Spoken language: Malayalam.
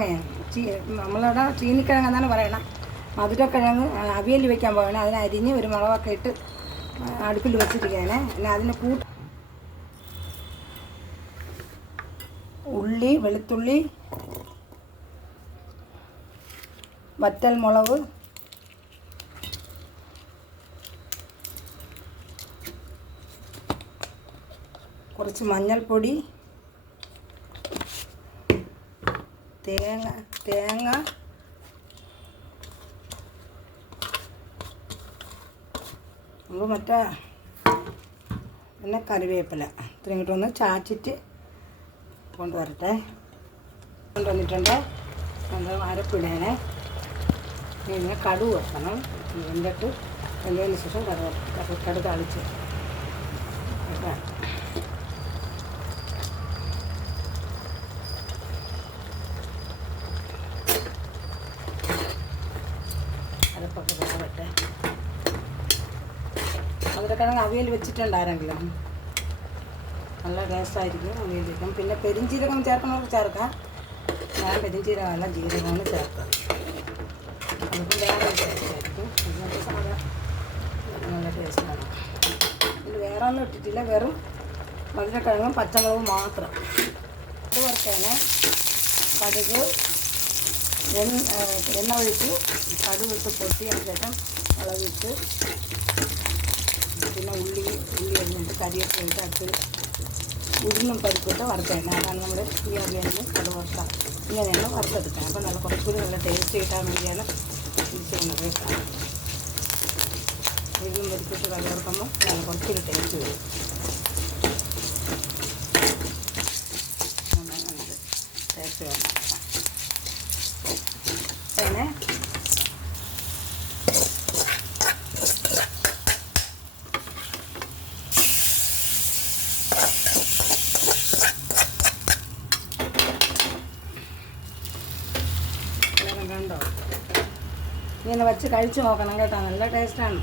മധുരക്കിഴങ്ങ് നമ്മളിവിടെ ചീനിക്കിഴങ്ങ് എന്നാണ് പറയണം. മധുരക്കിഴങ്ങ് അവിയൽ വയ്ക്കാൻ പോകണം. അതിന് അരിഞ്ഞ് ഒരു മുളകൊക്കെ ഇട്ട് അടുപ്പിൽ വെച്ചിരിക്കുകയാണ്. പിന്നെ അതിന് ഉള്ളി, വെളുത്തുള്ളി, വറ്റൽ മുളക്, കുറച്ച് മഞ്ഞൾപ്പൊടി, തേങ്ങ പിന്നെ കറിവേപ്പില ഇത്രയും ഇട്ടൊന്ന് ചാച്ചിട്ട് കൊണ്ടുവരട്ടെ. കൊണ്ടുവന്നിട്ടുണ്ട്. അത് അരപ്പിടേനെ. പിന്നെ കടുക് വെക്കണം. എന്നിട്ട് വെന്തതിന് ശേഷം കടുക് താളിച്ച് വെക്കാം. അരപ്പൊക്കെ വേവട്ടെ. മധുരക്കിഴങ്ങ് അവിയൽ വെച്ചിട്ടുണ്ടാരെങ്കിലും നല്ല ടേസ്റ്റായിരിക്കും. അവിയൽ വയ്ക്കും. പിന്നെ പെരിഞ്ചീരകം ചേർക്കണവർക്ക് ചേർക്കാം. ഞാൻ പെരിഞ്ചീരകമല്ല ജീരകമാണ് ചേർക്കുക. അതിപ്പോൾ വേറെ ടേസ്റ്റായിരിക്കും. ഇതിനൊക്കെ സാധാ നല്ല ടേസ്റ്റാണ്. ഇതിൽ വേറെ ഒന്നും ഇട്ടിട്ടില്ല. വെറും മധുരക്കിഴങ്ങും പച്ചമുളകും മാത്രം. അത് വറുത്തേനെ കടുക് എണ്ണ ഒഴിച്ച് കടുക് ഇട്ട് പൊട്ടിയതിന് ശേഷം മുളകിട്ട് പിന്നെ ഉള്ളി എണ്ണിട്ട് കരിയൊക്കെ ഇട്ട് അടുത്ത് ഉഴുന്നും പരിപ്പിട്ട് വറുത്തേനെ. അതാണ് നമ്മൾ ഈ അവിയലിന് കടുക് വറുത്ത ഇങ്ങനെയാണ് വറുത്തെടുക്കുന്നത്. അപ്പോൾ നല്ല കുറച്ചുകൂടി നല്ല ടേസ്റ്റ് കിട്ടാൻ വേണ്ടിയാണ് ഇത് ചെയ്യുന്നത്. ഉഴുന്നും പരിപ്പിട്ട് കടുക് വറുക്കുമ്പോൾ നല്ല കുറച്ചുകൂടി ടേസ്റ്റ് വരും. ടേസ്റ്റ് വേണം. പിന്നെ കണ്ടോ, ഇങ്ങനെ വെച്ച് കഴിച്ച് നോക്കണം കേട്ടോ. നല്ല ടേസ്റ്റാണ്.